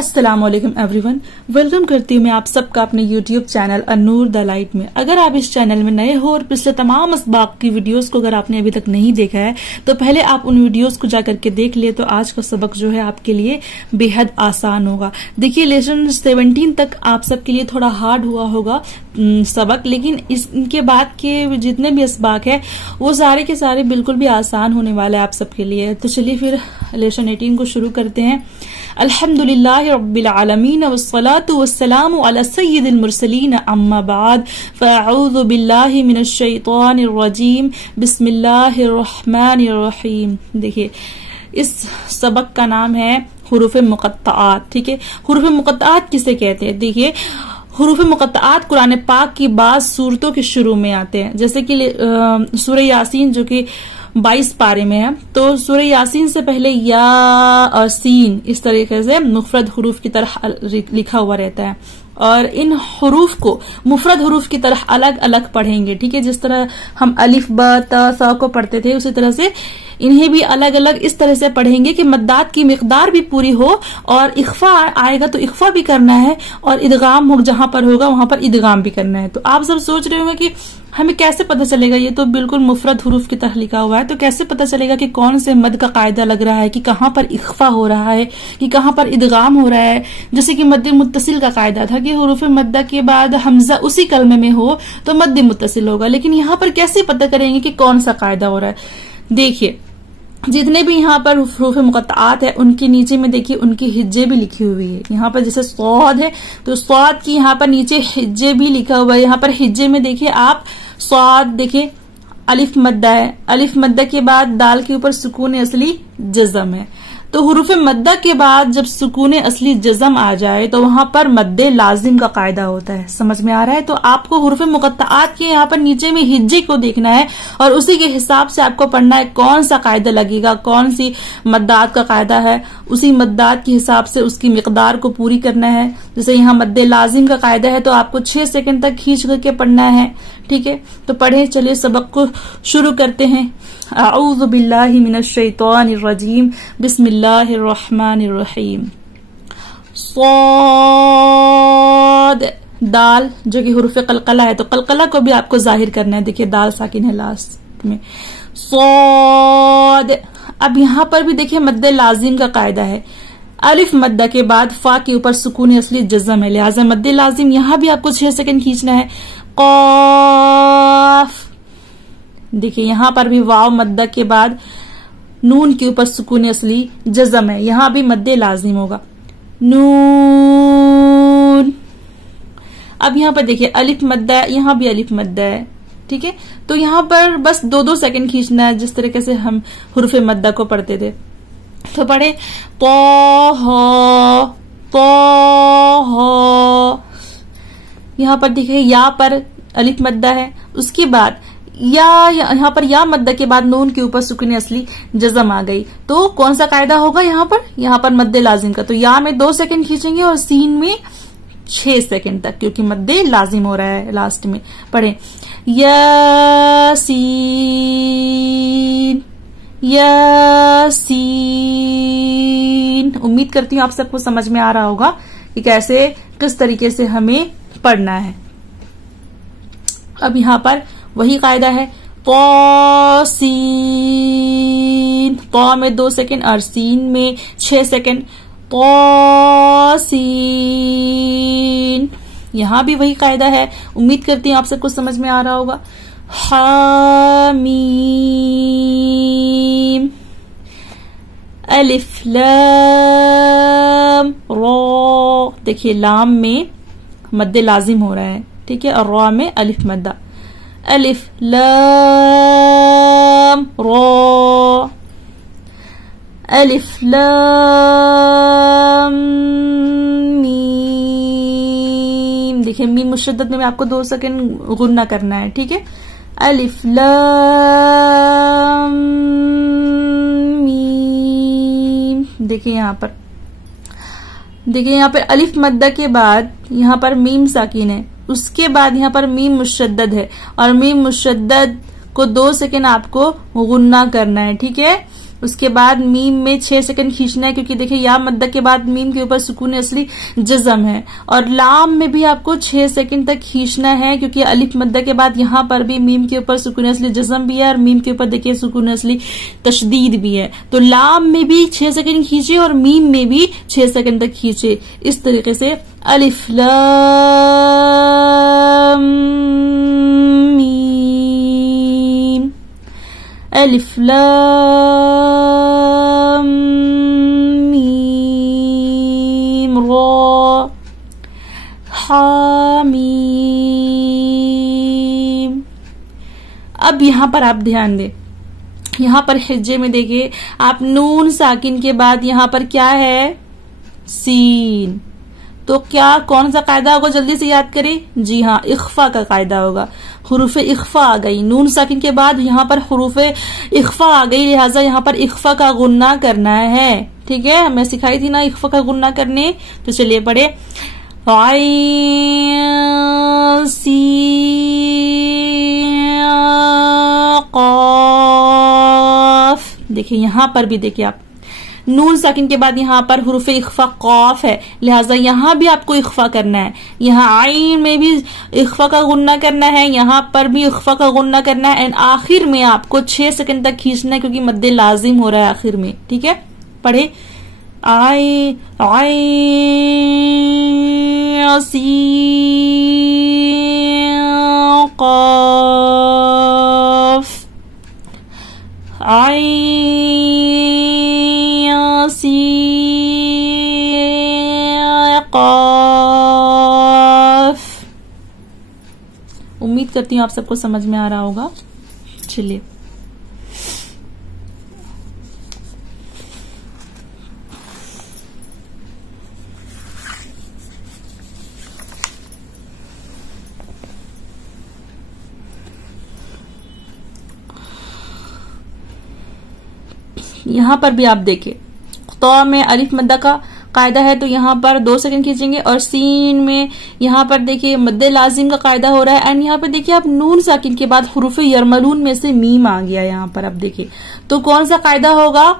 अस्सलाम वालेकुम everyone, welcome करती हूँ मैं आप सबका अपने YouTube channel Annur the light में। अगर आप इस चैनल में नए हो और पिछले तमाम असबाक की वीडियोस को अगर आपने अभी तक नहीं देखा है तो पहले आप उन वीडियोस को जा करके देख लिए तो आज का सबक जो है आपके लिए बेहद आसान होगा। देखिए लेसन 17 तक आप सबके लिए थोड़ा हार्ड हुआ होगा सबक, लेकिन इनके बाद के जितने भी असबाक है वो सारे के सारे बिल्कुल भी आसान होने वाले हैं आप सबके लिए। तो चलिए फिर लेसन 18 को शुरू करते हैं। अल्हम्दुलिल्लाहि रब्बिल आलमीन वस्सलातु वस्सलामु अला सय्यिदिल मुरसलीन अम्मा बाद फ़अऊज़ु बिल्लाहि मिनश शैतानिर रजीम बिस्मिल्लाहिर रहमानिर रहीम। देखिए इस सबक का नाम है हुरूफ मुक़त्तआत। ठीक है, हुरूफ मुक़त्तआत किसे कहते हैं? देखिए हुरूफ मुक़त्तआत कुरान पाक की बाज़ सूरतों के शुरू में आते हैं, जैसे कि सूरह यासीन जो कि 22 पारे में है। तो सूरह यासीन से पहले या और सीन इस तरीके से मुफरद हुरूफ की तरह लिखा हुआ रहता है और इन हुरूफ को मुफरद हुरूफ की तरह अलग अलग पढ़ेंगे। ठीक है, जिस तरह हम अलिफ ब त सा को पढ़ते थे उसी तरह से इन्हें भी अलग अलग इस तरह से पढ़ेंगे कि मद्दात की मिकदार भी पूरी हो और इख्फा आएगा तो इख्फा भी करना है और इदगाम हो जहां पर होगा वहां पर इदगाम भी करना है। तो आप सब सोच रहे होंगे कि हमें कैसे पता चलेगा, ये तो बिल्कुल मुफरद हुरूफ की तरह लिखा हुआ है, तो कैसे पता चलेगा कि कौन से मद का कायदा लग रहा है, कि कहां पर इख्फा हो रहा है, कि कहां पर इदगाम हो रहा है। जैसे कि मद्दे मुत्तसिल का कायदा था कि हुरूफ मद्दा के बाद हमजा उसी कलमे में हो तो मद्दे मुत्तसिल होगा, लेकिन यहाँ पर कैसे पता करेंगे कि कौन सा कायदा हो रहा है। देखिए जितने भी यहाँ पर हुरूफ मुक़त्तआत है उनके नीचे में देखिए उनकी हिज्जे भी लिखी हुई है। यहाँ पर जैसे सौद है तो सौद की यहाँ पर नीचे हिज्जे भी लिखा हुआ है। यहाँ पर हिज्जे में देखिए आप सौद देखिए अलिफ मद्दा है, अलिफ मद्दा के बाद दाल के ऊपर सुकून असली जज़म है। तो हुरूफ मद्दा के बाद जब सुकून असली जज़म आ जाए तो वहां पर मद्दे लाजिम का कायदा होता है। समझ में आ रहा है? तो आपको हुरूफ मुक़त्तआत के यहाँ पर नीचे में हिज्जे को देखना है और उसी के हिसाब से आपको पढ़ना है कौन सा कायदा लगेगा, कौन सी मद्दात का कायदा है, उसी मद्दात के हिसाब से उसकी मिकदार को पूरी करना है। जैसे यहाँ मद्दे लाजिम का कायदा है तो आपको 6 सेकंड तक खींच करके पढ़ना है। ठीक है, तो पढ़े चलिए सबक को शुरू करते हैं। अऊज़ु बिल्लाहि मिनश शैतानिर रजीम बिस्मिल्लाहिर रहमानिर रहीम। सौद दाल जो कि हुरूफ कलकला है तो कलकला को भी आपको जाहिर करना है। देखिए दाल साकिन है लास्ट में, सौद। अब यहाँ पर भी देखिए मद्दे लाजिम का कायदा है, अलिफ मद्दा के बाद फा के ऊपर सुकून असली जज़म है, लिहाजा मद्दे लाजिम यहाँ भी आपको 6 सेकंड खींचना है। क़ाफ देखिए यहाँ पर भी वाव मद्दा के बाद नून के ऊपर सुकून असली जज़म है, यहाँ भी मद्दे लाजिम होगा। नून। अब यहाँ पर देखिए अलिफ मद्दा है, यहाँ भी अलिफ मद्दा है। ठीक है, तो यहाँ पर बस 2-2 सेकंड खींचना है जिस तरीके से हम हुरूफ मद्दा को पढ़ते थे। तो पढ़े तो यहाँ पर देखिए या पर अलिफ मद्दा है, उसके बाद या यहाँ पर या मद्दा के बाद नून के ऊपर सुकून असली जज़म आ गई तो कौन सा कायदा होगा यहाँ पर मद्दे लाजिम का। तो या में 2 सेकंड खींचेंगे और सीन में 6 सेकंड तक, क्योंकि मद्दे लाजिम हो रहा है लास्ट में। पढ़े यासीन यासीन। उम्मीद करती हूँ आप सबको समझ में आ रहा होगा कि कैसे किस तरीके से हमें पढ़ना है। अब यहाँ पर वही कायदा है तौसीन, तौ में 2 सेकंड और सीन में 6 सेकंड। तौसीन यहाँ भी वही कायदा है। उम्मीद करती हूँ आप सबको समझ में आ रहा होगा। हामीम अलिफ लाम रा। देखिए लाम में मद्दे लाजिम हो रहा है, ठीक है, और रा में अलिफ मद्दा। अलिफ लाम रा, अलिफ लाम मीम। देखिए मीम मुशद्दद में आपको 2 सेकंड गुन्ना करना है। ठीक है, अलिफ लाम मीम। देखिए यहाँ पर अलिफ मद्दा के बाद यहाँ पर मीम साकिन है, उसके बाद यहाँ पर मीम मुशद्दद है और मीम मुशद्दद को 2 सेकंड आपको गुन्ना करना है। ठीक है, उसके बाद मीम में 6 सेकंड खींचना है, क्योंकि देखिए या मद्दा के बाद मीम के ऊपर सुकून असली जज़म है। और लाम में भी आपको 6 सेकंड तक खींचना है, क्योंकि अलिफ मद्दा के बाद यहाँ पर भी मीम के ऊपर सुकून असली जज़म भी है और मीम के ऊपर देखिए सुकून असली तशदीद भी है। तो लाम में भी 6 सेकंड खींचे और मीम में भी 6 सेकंड तक खींचे। इस तरीके से अलिफ लाम मीम, अलिफ लाम मीम रा हा मीम। अब यहां पर आप ध्यान दें, यहां पर हिज्जे में देखिए आप नून साकिन के बाद यहां पर क्या है, सीन। तो क्या कौन सा कायदा होगा, जल्दी से याद करें। जी हाँ, इख्फा का कायदा होगा। हुरूफ इख्फा आ गई, नून साकिन के बाद यहाँ पर हुरूफ इख्फा आ गई, लिहाजा यहाँ पर इख्फा का गुन्ना करना है। ठीक है, मैं सिखाई थी ना इख्फा का गुन्ना करने। तो चलिए पढ़े, आइन सीन क़ाफ। देखिए यहाँ पर भी देखिए आप नून साकिन के बाद यहाँ पर हुरूफ इख्फा कौफ है, लिहाजा यहाँ भी आपको इख्फा करना है। यहाँ आइन में भी इख्फा का गुन्ना करना है, यहाँ पर भी इख्फा का गुन्ना करना है, एंड आखिर में आपको 6 सेकंड तक खींचना है, क्योंकि मद्दे लाजिम हो रहा है आखिर में। ठीक है, पढ़े, आइन आइन सीन क़ाफ, आइन सीन क़ाफ। उम्मीद करती हूँ आप सबको समझ में आ रहा होगा। चलिए यहां पर भी आप देखिए, तो में अलिफ मद्दा का कायदा है, तो यहाँ पर 2 सेकंड खींचेंगे। और सीन में यहाँ पर देखिए मद्दे लाजिम का कायदा हो रहा है, एंड यहाँ पर देखिए आप नून साकिन के बाद हुरूफ यरमलून में से मीम आ गया यहाँ पर। अब देखिए तो कौन सा कायदा होगा,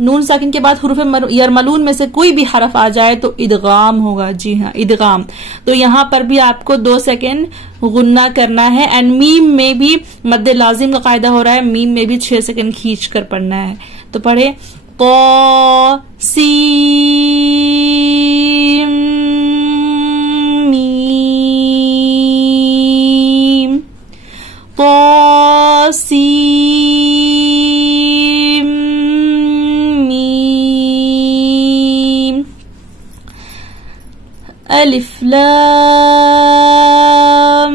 नून साकिन के बाद हुरूफ यरमलून में से कोई भी हरफ आ जाए तो इदगाम होगा। जी हाँ, इदगाम। तो यहाँ पर भी आपको 2 सेकंड गुन्ना करना है, एंड मीम में भी मद्दे लाजिम का कायदा हो रहा है, मीम में भी 6 सेकंड खींच कर पढ़ना है। तो पढ़े, तो सीम मीम, तो सीम मीम, अलिफ लाम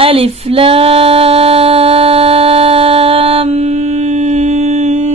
अलिफ लाम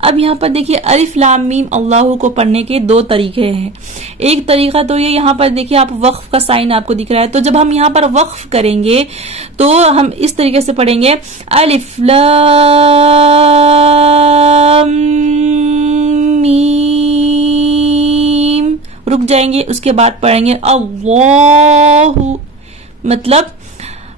अब यहाँ पर देखिए अलिफ लाम मीम अल्लाह को पढ़ने के 2 तरीके हैं। एक तरीका तो ये, यहाँ पर देखिए आप वक्फ का साइन आपको दिख रहा है, तो जब हम यहाँ पर वक्फ करेंगे तो हम इस तरीके से पढ़ेंगे, अलिफ लाम मीम, रुक जाएंगे, उसके बाद पढ़ेंगे अल्लाहु, मतलब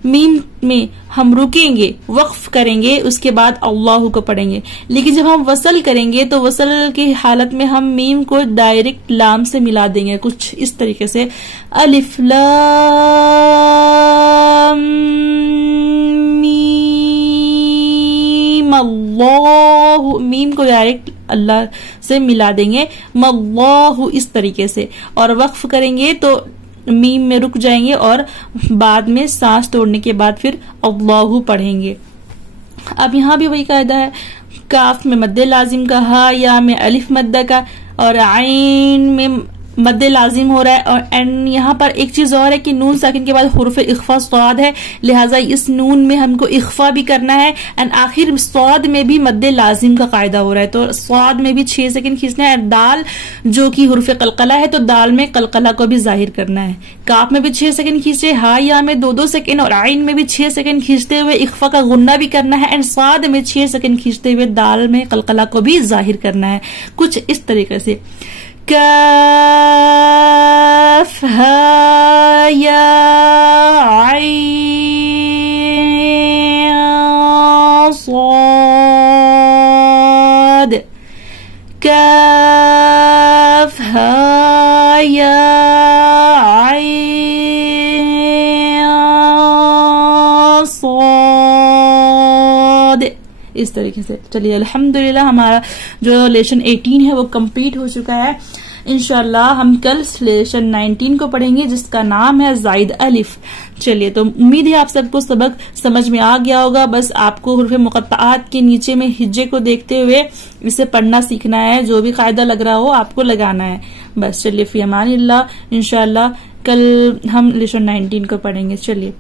मीम में हम रुकेंगे, वक्फ करेंगे, उसके बाद अल्लाह को पढ़ेंगे। लेकिन जब हम वसल करेंगे तो वसल की हालत में हम मीम को डायरेक्ट लाम से मिला देंगे, कुछ इस तरीके से, अलिफ लाम मीम अल्लाह, मीम को डायरेक्ट अल्लाह से मिला देंगे, मल्लाहु, इस तरीके से। और वक्फ करेंगे तो मीम में रुक जाएंगे और बाद में सांस तोड़ने के बाद फिर अल्लाहु पढ़ेंगे। अब यहाँ भी वही कायदा है, काफ में मद्दे लाजिम का, हा या में अलिफ मद्दा का, और आइन में मद्दे लाजिम हो रहा है। और एंड यहाँ पर एक चीज और है कि नून साकिन के बाद हुर्फ इख्फा स्वाद है, लिहाजा इस नून में हमको इख्फा भी करना है। एंड आखिर स्वाद में भी मद्दे लाजिम का कायदा हो रहा है, तो स्वाद में भी 6 सेकंड खींचना है। दाल जो कि हुर्फ कलकला है, तो दाल में कलकला को भी जाहिर करना है। काफ में भी 6 सेकंड खींचे, हा या में 2-2 सेकंड, और आइन में भी 6 सेकंड खींचते हुए इख्फा का गुन्ना भी करना है। एंड स्वाद में 6 सेकंड खींचते हुए दाल में कलकला को भी जाहिर करना है। कुछ इस तरीके से काफ हा या आइन स्वाद, काफ हा या आइन स्वाद, इस तरीके से। चलिए अल्हम्दुलिल्लाह हमारा जो लेसन 18 है वो कंप्लीट हो चुका है। इंशाल्लाह हम कल लेसन 19 को पढ़ेंगे जिसका नाम है जायद अलिफ। चलिए, तो उम्मीद है आप सबको सबक समझ में आ गया होगा। बस आपको हुर्फ मुक़त्तआत के नीचे में हिज्जे को देखते हुए इसे पढ़ना सीखना है, जो भी कायदा लग रहा हो आपको लगाना है बस। चलिए, फी अमानिल्लाह, इंशाल्लाह कल हम लेसन 19 को पढ़ेंगे। चलिए।